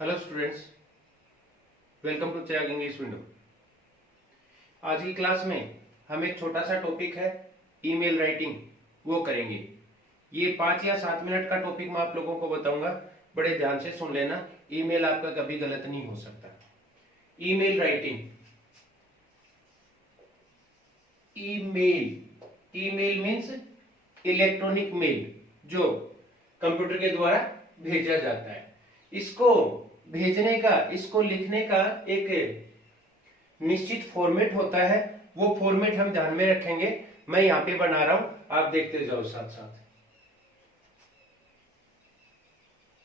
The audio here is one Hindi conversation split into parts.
हेलो स्टूडेंट्स, वेलकम टू चैग इंग्लिश विंडो। आज की क्लास में हम एक छोटा सा टॉपिक है ईमेल राइटिंग, वो करेंगे। ये 5 या 7 मिनट का टॉपिक मैं आप लोगों को बताऊंगा, बड़े ध्यान से सुन लेना। ईमेल आपका कभी गलत नहीं हो सकता। Email writing, email means electronic mail, जो कंप्यूटर के द्वारा भेजा जाता है। इसको भेजने का, इसको लिखने का एक निश्चित फॉर्मेट होता है। वो फॉर्मेट हम ध्यान में रखेंगे। मैं यहाँ पे बना रहा हूं, आप देखते जाओ साथ साथ।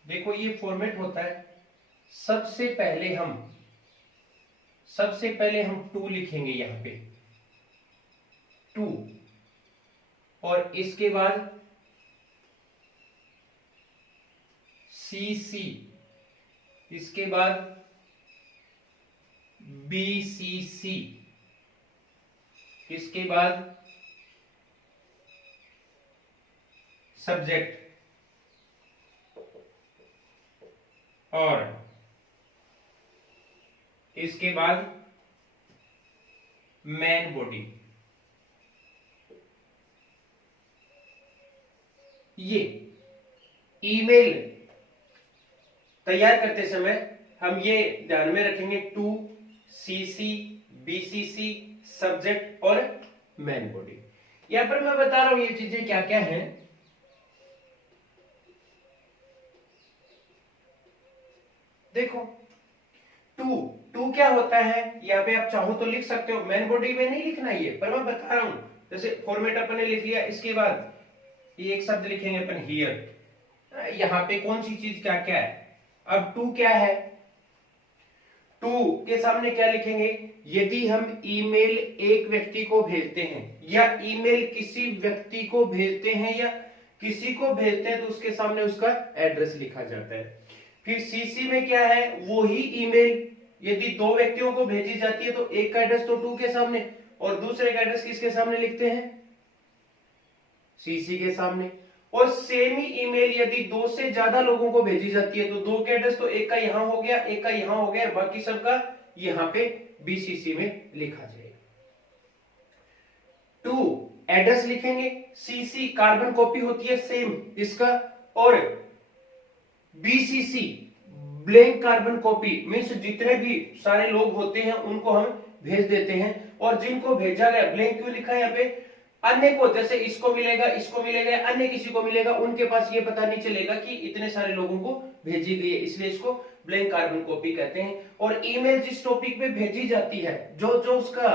देखो ये फॉर्मेट होता है। सबसे पहले हम टू लिखेंगे यहाँ पे, टू, और इसके बाद CC, इसके बाद BCC, इसके बाद सब्जेक्ट, और इसके बाद मेन बॉडी। ये ईमेल तैयार करते समय हम ये ध्यान में रखेंगे, टू, CC, BCC, सब्जेक्ट और मेन बॉडी। यहां पर मैं बता रहा हूं ये चीजें क्या क्या हैं। देखो टू क्या होता है, यहाँ पे आप चाहो तो लिख सकते हो। मेन बॉडी में नहीं लिखना ये, पर मैं बता रहा हूं। जैसे फॉर्मेट अपन ने लिख लिया, इसके बाद ये एक शब्द लिखेंगे अपन, हियर। यहाँ पे कौन सी चीज क्या क्या है। अब टू क्या है, टू के सामने क्या लिखेंगे। यदि हम ईमेल एक व्यक्ति को भेजते हैं, या ईमेल किसी व्यक्ति को भेजते हैं, या किसी को भेजते हैं, तो उसके सामने उसका एड्रेस लिखा जाता है। फिर CC में क्या है, वो ही ईमेल यदि दो व्यक्तियों को भेजी जाती है, तो एक का एड्रेस तो टू के सामने और दूसरे का एड्रेस किसके सामने लिखते हैं, CC के सामने। और सेम ही ईमेल यदि दो से ज्यादा लोगों को भेजी जाती है, तो दो के एड्रेस तो एक का यहां हो गया, एक का यहां हो गया, बाकी सबका यहां पे BCC में लिखा जाएगा। टू एड्रेस लिखेंगे, CC कार्बन कॉपी होती है सेम इसका, और BCC blank carbon copy means जितने भी सारे लोग होते हैं उनको हम भेज देते हैं। और जिनको भेजा गया, ब्लैंक क्यों लिखा है यहाँ पे, अन्य को, जैसे इसको मिलेगा, इसको मिलेगा, अन्य किसी को मिलेगा, उनके पास ये पता नहीं चलेगा कि इतने सारे लोगों को भेजी गई है, इसलिए इसको ब्लैंक कार्बन कॉपी कहते हैं। और ईमेल जिस टॉपिक पे भेजी जाती है, जो जो उसका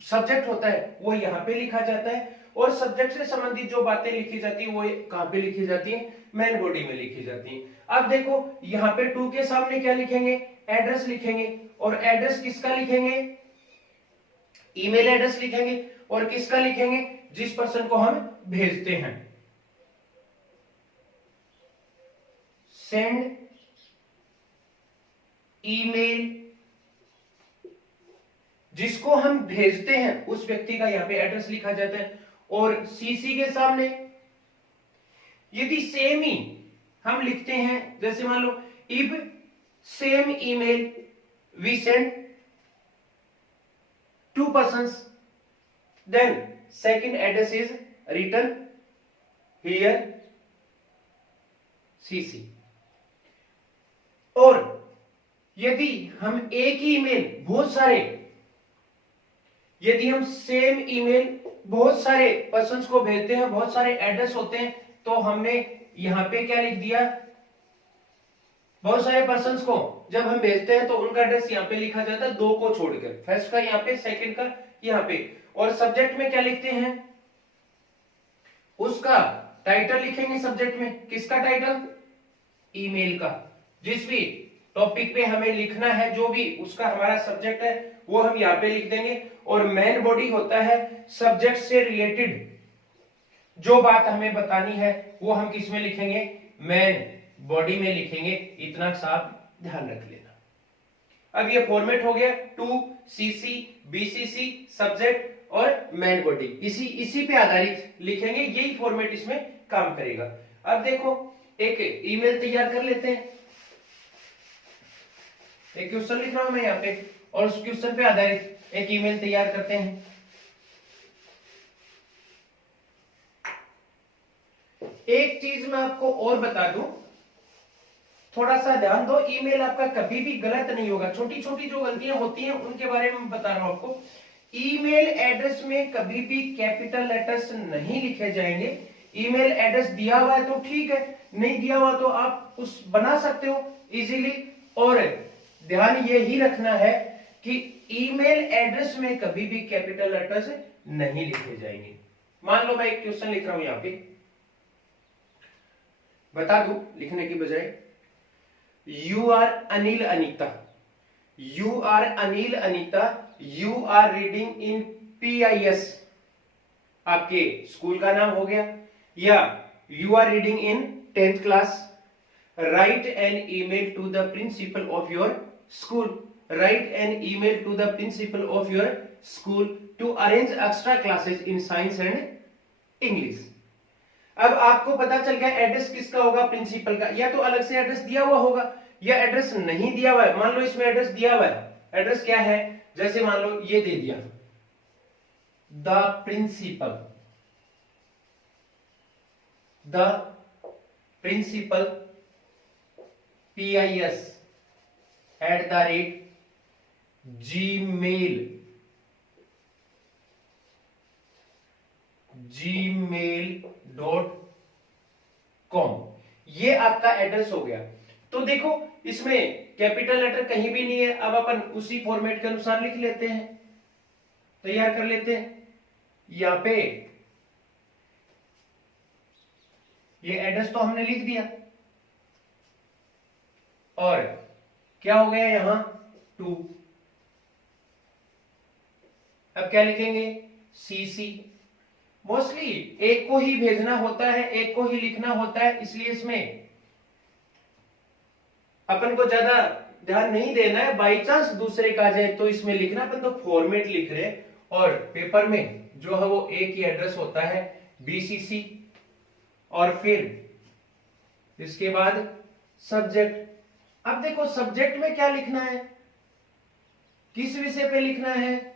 सब्जेक्ट होता है, वो यहाँ पे लिखा जाता है। और सब्जेक्ट से संबंधित जो बातें लिखी जाती है, वो कहां पे लिखी जाती है, मेन बॉडी में लिखी जाती है। अब देखो यहाँ पे टू के सामने क्या लिखेंगे, एड्रेस लिखेंगे। और एड्रेस किसका लिखेंगे, ईमेल एड्रेस लिखेंगे। और किसका लिखेंगे, जिस पर्सन को हम भेजते हैं। सेंड ईमेल, जिसको हम भेजते हैं उस व्यक्ति का यहाँ पे एड्रेस लिखा जाता है। और CC के सामने यदि सेम ही हम लिखते हैं, जैसे मान लो, if same email we send to persons, then second address is written here CC। और यदि हम एक ही ईमेल यदि हम सेम ईमेल बहुत सारे पर्सन्स को भेजते हैं, बहुत सारे एड्रेस होते हैं, तो हमने यहां पे क्या लिख दिया, बहुत सारे पर्सन्स को जब हम भेजते हैं तो उनका एड्रेस यहाँ पे लिखा जाता है, दो को छोड़कर, फर्स्ट का यहाँ पे, सेकंड का यहाँ पे। और सब्जेक्ट में क्या लिखते हैं, उसका टाइटल लिखेंगे सब्जेक्ट में। किसका टाइटल, ईमेल का। जिस भी टॉपिक पे हमें लिखना है, जो भी उसका हमारा सब्जेक्ट है, वो हम यहाँ पे लिख देंगे। और मेन बॉडी होता है सब्जेक्ट से रिलेटेड जो बात हमें बतानी है, वो हम किस में लिखेंगे, मेन बॉडी में लिखेंगे। इतना साफ ध्यान रख लेना। अब ये फॉर्मेट हो गया, टू, CC, BCC, सब्जेक्ट और मेन बॉडी, इसी पे आधारित लिखेंगे। यही फॉर्मेट इसमें काम करेगा। अब देखो एक ईमेल तैयार कर लेते हैं। एक क्वेश्चन लिख रहा हूं मैं यहाँ पे और उस क्वेश्चन पे आधारित एक ईमेल तैयार करते हैं। एक चीज मैं आपको और बता दूं, थोड़ा सा ध्यान दो, ईमेल आपका कभी भी गलत नहीं होगा। छोटी छोटी जो गलतियां होती हैं उनके बारे में बता रहा हूं आपको। ईमेल एड्रेस में कभी भी कैपिटल लेटर्स नहीं लिखे जाएंगे। ईमेल एड्रेस दिया हुआ है तो ठीक है, नहीं दिया हुआ तो आप उस बना सकते हो इजीली। और ध्यान ये ही रखना है कि ईमेल एड्रेस में कभी भी कैपिटल लेटर्स नहीं लिखे जाएंगे। मान लो मैं एक क्वेश्चन लिख रहा हूं यहां पे, बता दूं लिखने की बजाय, you are Anil Anita, you are Anil Anita, you are reading in PIS, आपके स्कूल का नाम हो गया, या you are reading in 10th class, write an email to the principal of your school, write an email to the principal of your school to arrange extra classes in science and English. अब आपको पता चल गया एड्रेस किसका होगा, प्रिंसिपल का, या तो अलग से एड्रेस दिया हुआ होगा या एड्रेस नहीं दिया हुआ है। मान लो इसमें एड्रेस दिया हुआ है, एड्रेस क्या है, जैसे मान लो ये दे दिया, the principal, the principal PIS gmail.com, ये आपका एड्रेस हो गया। तो देखो इसमें कैपिटल लेटर कहीं भी नहीं है। अब अपन उसी फॉर्मेट के अनुसार लिख लेते हैं, तैयार कर लेते हैं। यहां पे ये एड्रेस तो हमने लिख दिया, और क्या हो गया यहां 2। अब क्या लिखेंगे, CC। मोस्टली एक को ही भेजना होता है, एक को ही लिखना होता है, इसलिए इसमें अपन को ज्यादा ध्यान नहीं देना है। बाई चांस दूसरे का आ जाए तो इसमें लिखना, अपन तो फॉर्मेट लिख रहे हैं। और पेपर में जो है वो एक ही एड्रेस होता है, BCC, और फिर इसके बाद सब्जेक्ट। अब देखो सब्जेक्ट में क्या लिखना है, किस विषय पे लिखना है,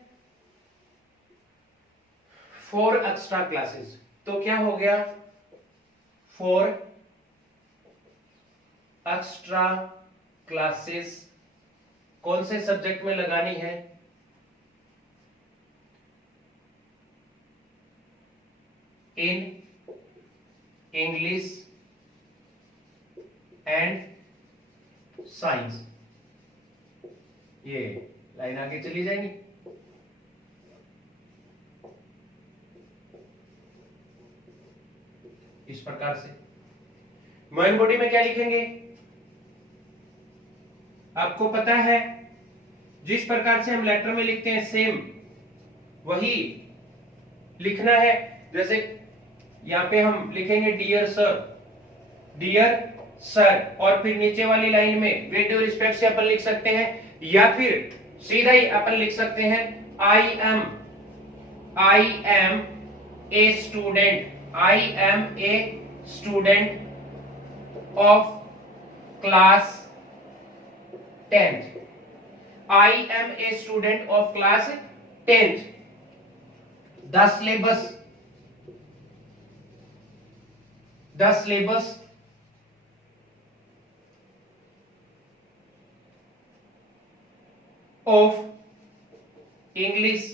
फॉर एक्स्ट्रा क्लासेस। तो क्या हो गया, फॉर एक्स्ट्रा क्लासेस। कौन से सब्जेक्ट में लगानी है, इन इंग्लिश एंड साइंस। ये लाइन आगे चली जाएगी। इस प्रकार से मेन बॉडी में क्या लिखेंगे, आपको पता है जिस प्रकार से हम लेटर में लिखते हैं सेम वही लिखना है। जैसे यहां पे हम लिखेंगे डियर सर, डियर सर, और फिर नीचे वाली लाइन में विद ड्यू रिस्पेक्ट से अपन लिख सकते हैं, या फिर सीधा ही अपन लिख सकते हैं I am a student, I am a student of class 10th. I am a student of class 10th. The syllabus of English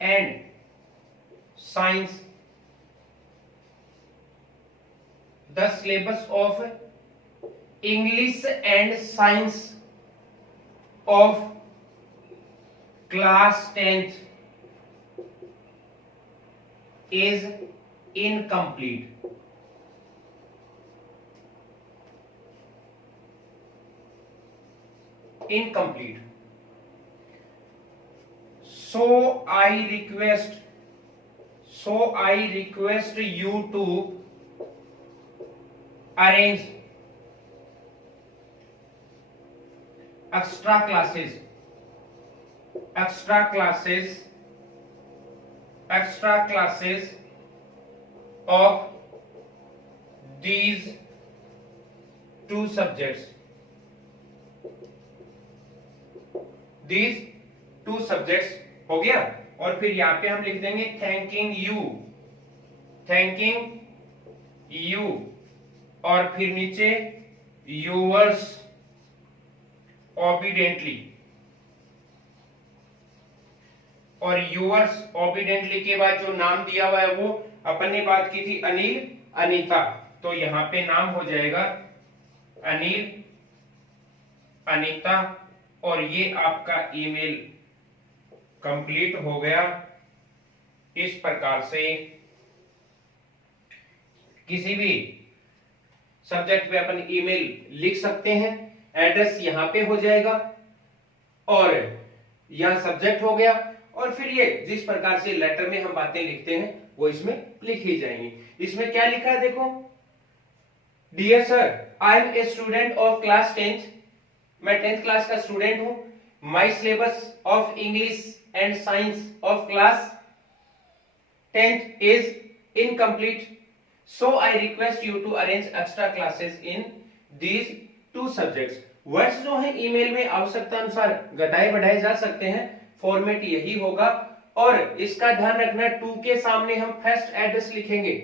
and science, the syllabus of English and science of class 10th is incomplete. Incomplete. So I request you to arrange extra classes of these two subjects, these two subjects हो गया। और फिर यहां पे हम लिख देंगे थैंकिंग यू, थैंकिंग यू, और फिर नीचे यूवर्स ओबीडेंटली, और यूवर्स ओबीडेंटली के बाद जो नाम दिया हुआ है वो अपन ने बात की थी अनिल अनीता, तो यहां पे नाम हो जाएगा अनिल अनीता, और ये आपका ईमेल कंप्लीट हो गया। इस प्रकार से किसी भी सब्जेक्ट पे अपन ईमेल लिख सकते हैं। एड्रेस यहां पे हो जाएगा और यह सब्जेक्ट हो गया, और फिर ये जिस प्रकार से लेटर में हम बातें लिखते हैं वो इसमें लिखी जाएंगी। इसमें क्या लिखा है देखो, dear sir, I am a student of class 10th, मैं 10th क्लास का स्टूडेंट हूं। My syllabus of English and science of class 10th is incomplete, so I request you to arrange extra classes in these two subjects. Words जो है ईमेल में आवश्यकता अनुसार घटाए बढ़ाए जा सकते हैं, फॉर्मेट यही होगा। और इसका ध्यान रखना, टू के सामने हम फर्स्ट एड्रेस लिखेंगे,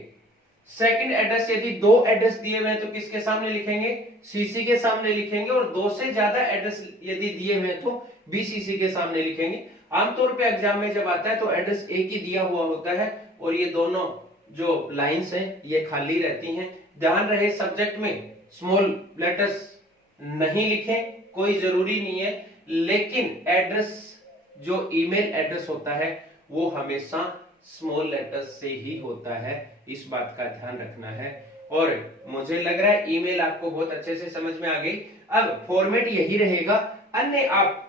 सेकंड एड्रेस यदि दो एड्रेस दिए हुए हैं तो किसके सामने लिखेंगे, सीसी के सामने लिखेंगे, और दो से ज्यादा एड्रेस यदि दिए हुए हैं तो बीसीसी के सामने लिखेंगे। आमतौर पे एग्जाम में जब आता है तो एड्रेस एक ही दिया हुआ होता है और ये दोनों जो लाइंस हैं ये खाली रहती हैं। ध्यान रहे सब्जेक्ट में स्मॉल लेटर्स नहीं लिखें, कोई जरूरी नहीं है, लेकिन एड्रेस जो ईमेल एड्रेस होता है वो हमेशा स्मॉल लेटर्स से ही होता है, इस बात का ध्यान रखना है। और मुझे लग रहा है ईमेल आपको बहुत अच्छे से समझ में आ गई। अब फॉर्मेट यही रहेगा, अन्य आप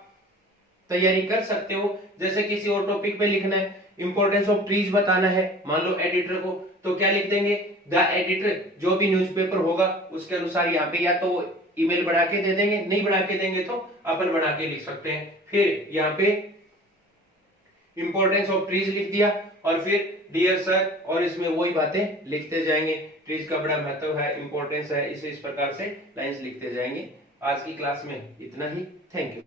तैयारी कर सकते हो। जैसे किसी और टॉपिक पे लिखना है, इंपॉर्टेंस ऑफ ट्रीज बताना है मान लो एडिटर को, तो क्या लिख देंगे, द एडिटर, जो भी न्यूज़पेपर होगा उसके अनुसार यहाँ पे या तो ईमेल बढ़ा के दे देंगे, नहीं बढ़ा के देंगे तो अपन बढ़ा के लिख सकते हैं। फिर यहाँ पे इंपॉर्टेंस ऑफ ट्रीज लिख दिया और फिर डियर सर, और इसमें वही बातें लिखते जाएंगे, ट्रीज का बड़ा महत्व है, इंपॉर्टेंस है, इसे इस प्रकार से लाइंस लिखते जाएंगे। आज की क्लास में इतना ही, थैंक यू।